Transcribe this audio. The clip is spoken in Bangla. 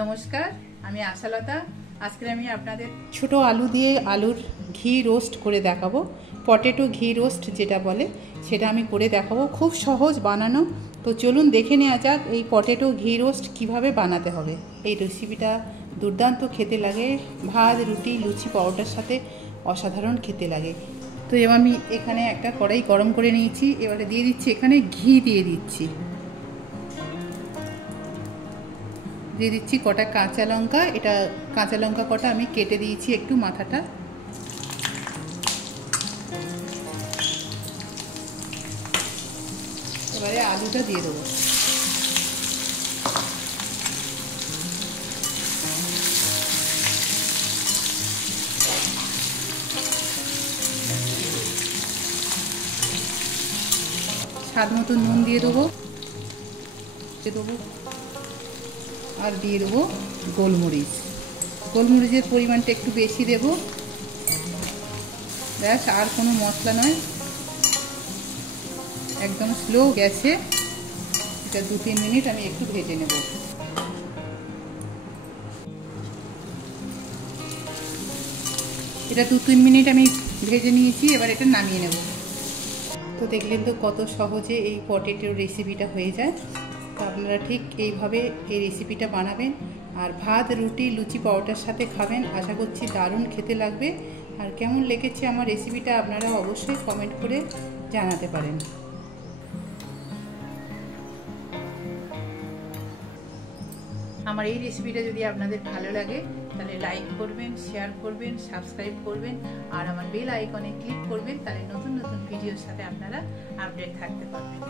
নমস্কার, আমি আশালতা। আজকে আমি আপনাদের ছোট আলু দিয়ে আলুর ঘি রোস্ট করে দেখাবো। পটেটো ঘি রোস্ট যেটা বলে সেটা আমি করে দেখাবো। খুব সহজ বানানো। তো চলুন দেখে নেওয়া যাক এই পটেটো ঘি রোস্ট কিভাবে বানাতে হবে। এই রেসিপিটা দুর্দান্ত খেতে লাগে, ভাত, রুটি, লুচি, পরোটার সাথে অসাধারণ খেতে লাগে। তো এবার আমি এখানে একটা কড়াই গরম করে নিয়েছি। এবারে দিয়ে দিচ্ছি, এখানে ঘি দিয়ে দিচ্ছি কটা কাঁচা লঙ্কা। এটা কাঁচা লঙ্কা কটা আমি কেটে দিয়েছি একটু মাথাটা। এবারে আলুটা দিয়ে দেবো। স্বাদ মতো নুন দিয়ে দেবো আর দিয়ে দেবো গোলমরিচের পরিমাণটা একটু বেশি দেব। ব্যাস, আর কোনো মশলা নয়, একদম স্লো গ্যাসে এটা 2-3 মিনিট আমি একটু ভেজে নেব। এটা 2-3 মিনিট আমি ভেজে নিয়েছি। এবার এটা নামিয়ে নেব। তো দেখলেন তো কত সহজে এই পটেটোর রেসিপিটা হয়ে যায়। তো আপনারা ঠিক এইভাবে এই রেসিপিটা বানাবেন আর ভাত, রুটি, লুচি, পরোটার সাথে খাবেন। আশা করছি দারুণ খেতে লাগবে। আর কেমন লেগেছে আমার রেসিপিটা আপনারা অবশ্যই কমেন্ট করে জানাতে পারেন। আমার এই রেসিপিটা যদি আপনাদের ভালো লাগে তাহলে লাইক করবেন, শেয়ার করবেন, সাবস্ক্রাইব করবেন আর আমার বেল আইকনে ক্লিক করবেন। তাহলে নতুন নতুন ভিডিওর সাথে আপনারা আপডেট থাকতে পারবেন।